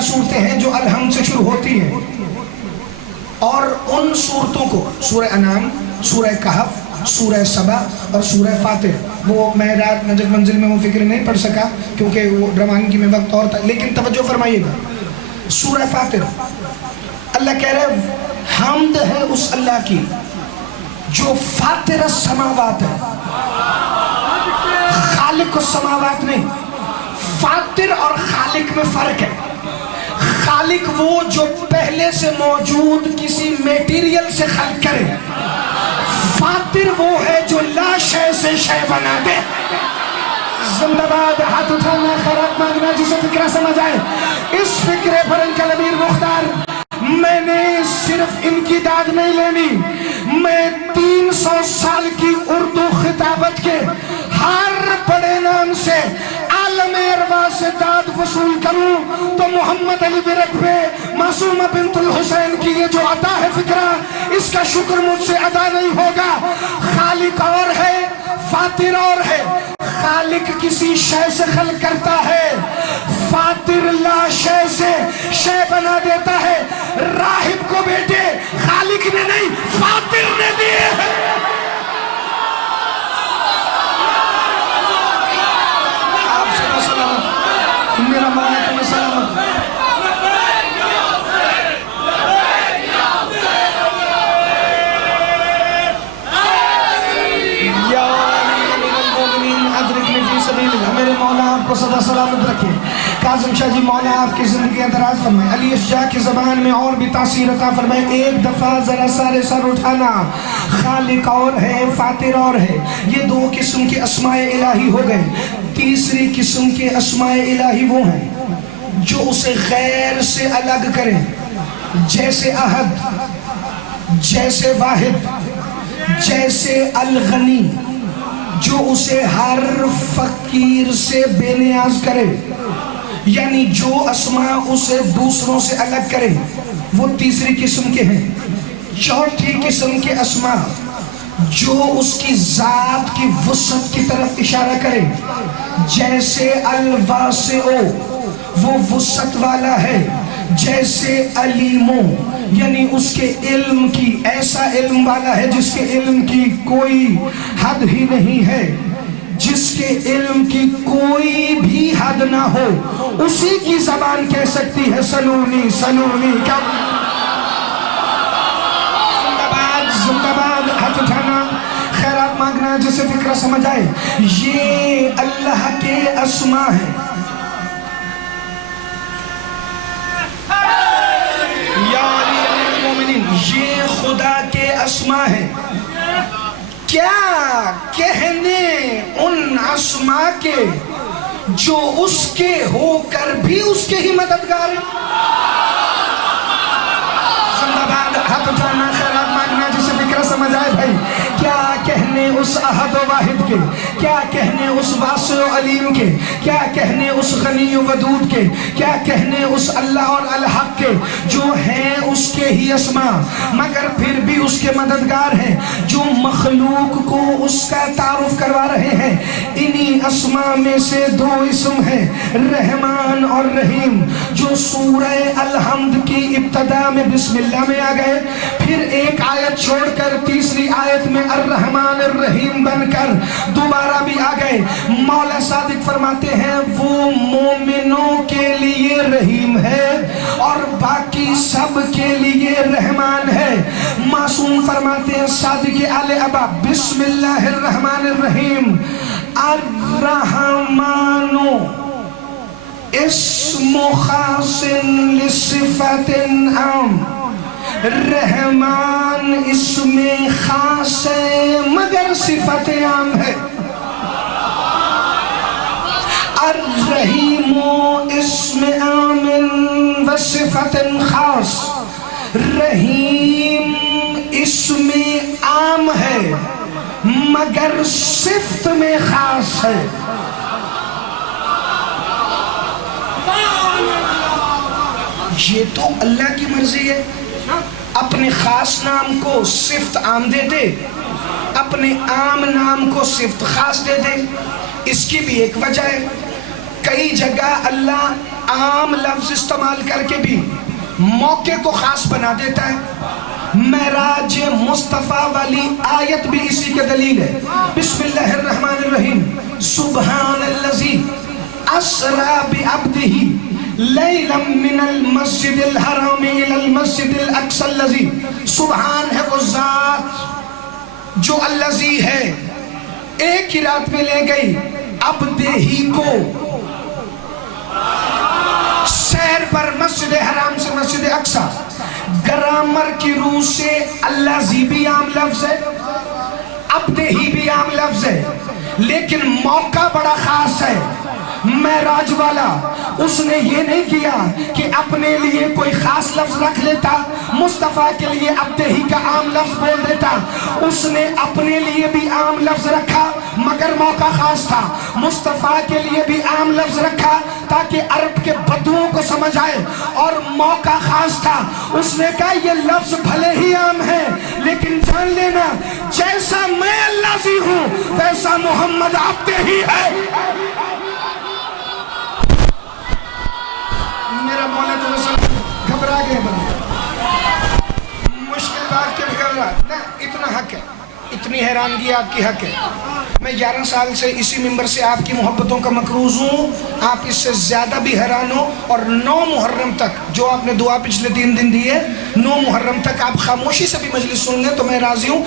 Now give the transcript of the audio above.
4 صورتیں ہیں جو الحمد سے شروع ہوتی ہیں، اور ان صورتوں کو سورہ انعام، سورہ کہف، سورہ سبا اور سورہ فاتر، وہ میں رات نجف منزل میں وہ فکر نہیں پڑھ سکا کیونکہ وہ روانگی میں وقت اور تھا، لیکن توجہ فرمائیے گا. سورہ فاتر اللہ کہہ رہے حمد ہے اس اللہ کی جو فاتر السماوات ہے، خالق السماوات نہیں. فاتر اور خالق میں فرق ہے. خالق وہ جو پہلے سے موجود کسی میٹیریل سے خلق کرے، فاتر وہ ہے جو لا شے سے شے بنا دے. زندہ باد، ہاتھ اٹھانا، خیرات مانگنا، جسے فکرہ سمجھ آئے. اس فکر پر ان کا امیر مختار، میں نے صرف ان کی داد نہیں لینی، میں 300 سال کی اردو خطابت کے ہر بڑے نام سے عالم ارواح سے داد وصول کروں تو محمد علی برکوے معصومہ بنت الحسین کی یہ جو عطا ہے فکرہ، اس کا شکر مجھ سے ادا نہیں ہوگا. خالق اور ہے، فاتر اور ہے. خالق کسی شے سے خلق کرتا ہے، فاتر لا شے سے شے بنا دیتا ہے. راہب کو بیٹے خالق نے نہیں فاتر نے دیے ہیں. آپ سے سلامت، میرا مولا تمہیں سلامت. میرے مولا آپ کو صدا سلامت رکھے. کاظم شاہ جی مولا آپ کی زندگی دراز فرمائے. علی اشجاع کی زبان میں اور بھی تاثیر عطا فرمائے. ایک دفعہ ذرا سارے سر اٹھانا. خالق اور ہے، فاتر اور ہے. یہ 2 قسم کے اسماء الہی ہو گئے. تیسری قسم کے اسماء الہی وہ ہیں جو اسے غیر سے الگ کریں، جیسے احد، جیسے واحد، جیسے الغنی، جو اسے ہر فقیر سے بے نیاز کرے. یعنی جو اسماء اسے دوسروں سے الگ کرے وہ تیسری قسم کے ہیں. چوتھی قسم کے اسماء جو اس کی ذات کی وسعت کی طرف اشارہ کرے، جیسے الواسع وہ وسعت والا ہے، جیسے علیموں یعنی اس کے علم کی ایسا علم والا ہے جس کے علم کی کوئی حد ہی نہیں ہے، جس کے علم کی کوئی بھی حد نہ ہو، اسی کی زبان کہہ سکتی ہے سلونی سلونی. کیا زندہ باد، ہاتھ اٹھانا، خیرات مانگنا، جسے فکرہ سمجھ آئے. یہ اللہ کے اسماء ہیں. یہ خدا کے اسماء ہیں. کیا کہنے ان اسماء کے جو اس کے ہو کر بھی اس کے ہی مددگار ہیں. زندہ باد، ہاتھ اٹھانا، خیرات مانگنا، جسے فکرہ سمجھ آئے بھائی. کیا کہنے اس احد و واحد کے، کیا کہنے اس واسع و علیم کے، کیا کہنے اس غنی و ودود کے، کیا کہنے اس اللہ اور الحق کے جو ہیں اس کے ہی اسماء مگر پھر بھی اس کے مددگار ہیں، جو مخلوق کو اس کا تعارف کروا رہے ہیں. انہی اسماء میں سے 2 اسم ہیں، رحمان اور رحیم، جو سورہ الحمد کی ابتدا میں بسم اللہ میں آ گئے، پھر ایک آیت چھوڑ کر تیسری آیت میں الرحمن الرحیم بن کر دوبارہ بھی آ گئے. مولا صادق فرماتے ہیں وہ مومنوں کے لیے رحیم ہے اور باقی سب کے لیے رحمان ہے. معصوم فرماتے ہیں صادق آل ابا بسم اللہ الرحمن الرحیم. الرحمن اسم خاص لصفت عام، رحمان اسم خاص ہے مگر صفت عام ہے. الرحیم اسم عام و صفت خاص، رحیم اسم عام ہے مگر صفت میں خاص ہے. یہ تو اللہ کی مرضی ہے، اپنے خاص نام کو صفت عام دے دے، اپنے عام نام کو صفت خاص دے دے. اس کی بھی ایک وجہ ہے. کئی جگہ اللہ عام لفظ استعمال کر کے بھی موقع کو خاص بنا دیتا ہے۔ معراج مصطفیٰ والی آیت بھی اسی کے دلیل ہے۔ بسم اللہ الرحمن الرحیم، سبحان الذی اسری بعبدہ لیلا من المسجد الحرام الی المسجد الاقصی الذی، سبحان ہے وہ ذات جو الذی ہے، ایک ہی رات میں لے گئی عبدہ ہی کو سیر پر مسجد حرام سے مسجد اقصی۔ گرامر کی روح سے الذی بھی عام لفظ ہے، عبدہ ہی بھی عام لفظ ہے، لیکن موقع بڑا خاص ہے۔ معراج والا اس نے یہ نہیں کیا کہ اپنے لیے کوئی خاص لفظ رکھ لیتا، مصطفیٰ کے لیے عبدہ ہی کا عام لفظ بول دیتا، اس نے اپنے لیے بھی عام لفظ رکھا مگر موقع خاص تھا، مصطفیٰ کے لیے بھی عام لفظ رکھا تاکہ عرب کے بدوؤں کو سمجھ آئے، اور موقع خاص تھا، اس نے کہا یہ لفظ بھلے ہی عام ہے لیکن جان لینا جیسا میں الذی ہوں ویسا محمد عبدہ ہی ہے۔ میرا مولا تو وسلم گھبرا گئے بندے، مشکل بات کے گھبرا نہ، اتنا حق ہے، اتنی حیرانگی آپ کی حق ہے۔ میں 11 سال سے اسی ممبر سے آپ کی محبتوں کا مقروض ہوں، آپ اس سے زیادہ بھی حیران ہو، اور 9 محرم تک جو آپ نے دعا پچھلے 3 دن دی ہے، 9 محرم تک آپ خاموشی سے بھی مجلس سن لیں تو میں راضی ہوں۔